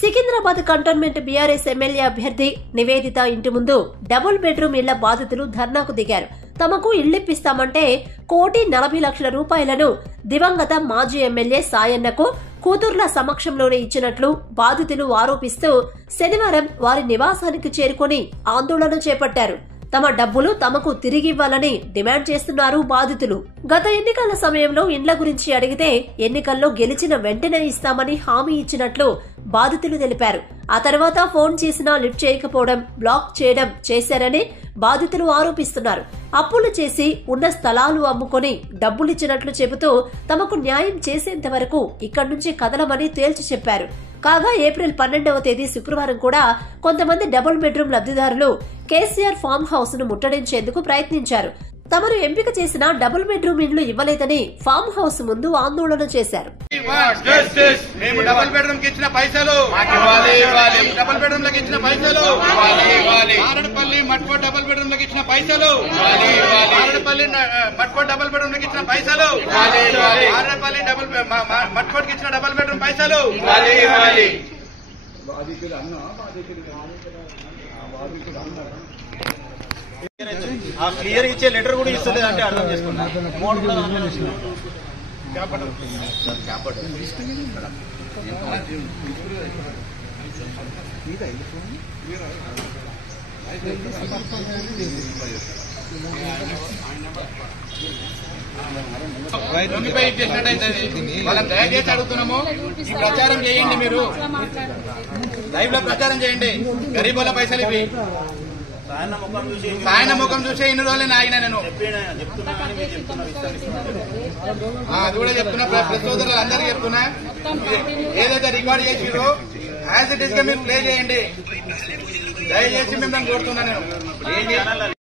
Secunderabad cantonment BRS MLA అభ్యర్థి నివేదిత ఇంటి ముందు డబుల్ బెడ్రూమ్ ఇళ్ల బాధితులు ధర్నాకు దిగారు. తమకు ఇళ్లిప్పిస్తామంటే 1,40,00,000 రూపాయలను దివంగత మాజీ ఎమ్మెల్యే సాయన్నకు కూతుర్ల సమక్షంలోనే ఇచ్చినట్లు బాధితులు ఆరోపిస్తూ శనివారం వారి నివాసానికి చేరుకుని ఆందోళన చేపట్టారు. తమ డబ్బులు తమకు తిరిగివ్వాలని డిమాండ్ చేస్తున్నారు బాధితులు. గత ఎన్నికల సమయంలో ఇండ్ల గురించి అడిగితే ఎన్నికల్లో గెలిచిన వెంటనే ఇస్తామని హామీ ఇచ్చినట్లు బాధితులు తెలిపారు. ఆ తర్వాత ఫోన్ చేసినా లిఫ్ట్ చేయకపోవడం, బ్లాక్ చేయడం చేశారని బాధితులు ఆరోపిస్తున్నారు. అప్పులు చేసి ఉన్న స్థలాలు అమ్ముకొని డబ్బులిచ్చినట్లు చెబుతూ తమకు న్యాయం చేసేంత వరకు ఇక్కడి నుంచి కదలమని తేల్చి చెప్పారు. కాగా ఏప్రిల్ 12వ తేదీ శుక్రవారం కూడా కొంతమంది డబుల్ బెడ్రూమ్ లబ్ధిదారులు కేసీఆర్ ఫామ్ హౌస్ ను ముట్టడించేందుకు ప్రయత్నించారు. తమను ఎంపిక చేసిన డబుల్ బెడ్రూమ్ ఇండ్లు ఇవ్వలేదని ఫామ్ హౌస్ ముందు ఆందోళన చేశారు. మేము డబుల్ బెడ్రూమ్ కి ఇచ్చిన పైసలు, డబుల్ బెడ్రూమ్ లకు ఇచ్చిన పైసలు, ఆరడపల్లి మట్కోట్ డబుల్ బెడ్రూమ్ లకు ఇచ్చిన పైసలు, ఆరడపల్లి మట్కోట్ డబుల్ బెడ్రూమ్ లకు ఇచ్చిన పైసలు, ఆరడపల్లి మట్కోట్ కి ఇచ్చిన డబుల్ బెడ్రూమ్ పైసలు. ఆ క్లియర్ ఇచ్చే లెటర్ కూడా ఇస్తలేదు అంటే అర్థం చేసుకున్నా. వాళ్ళని దయచేసి అడుగుతున్నాము, ఈ ప్రచారం చేయండి, మీరు లైవ్ లో ప్రచారం చేయండి. గరీబుల పైసలు ఇవి. సాయన ముఖం చూసే ఇన్ని రోజులు ఆగినా నేను అది కూడా చెప్తున్నా. ప్రెస్ సోదరులు అందరికీ చెప్తున్నా, ఏదైతే రికార్డ్ చేసిరో యాజ్ ఇట్ ఈస్ గా మీరు ప్లే చేయండి. దయచేసి మిమ్మల్ని కోరుతున్నా నేను.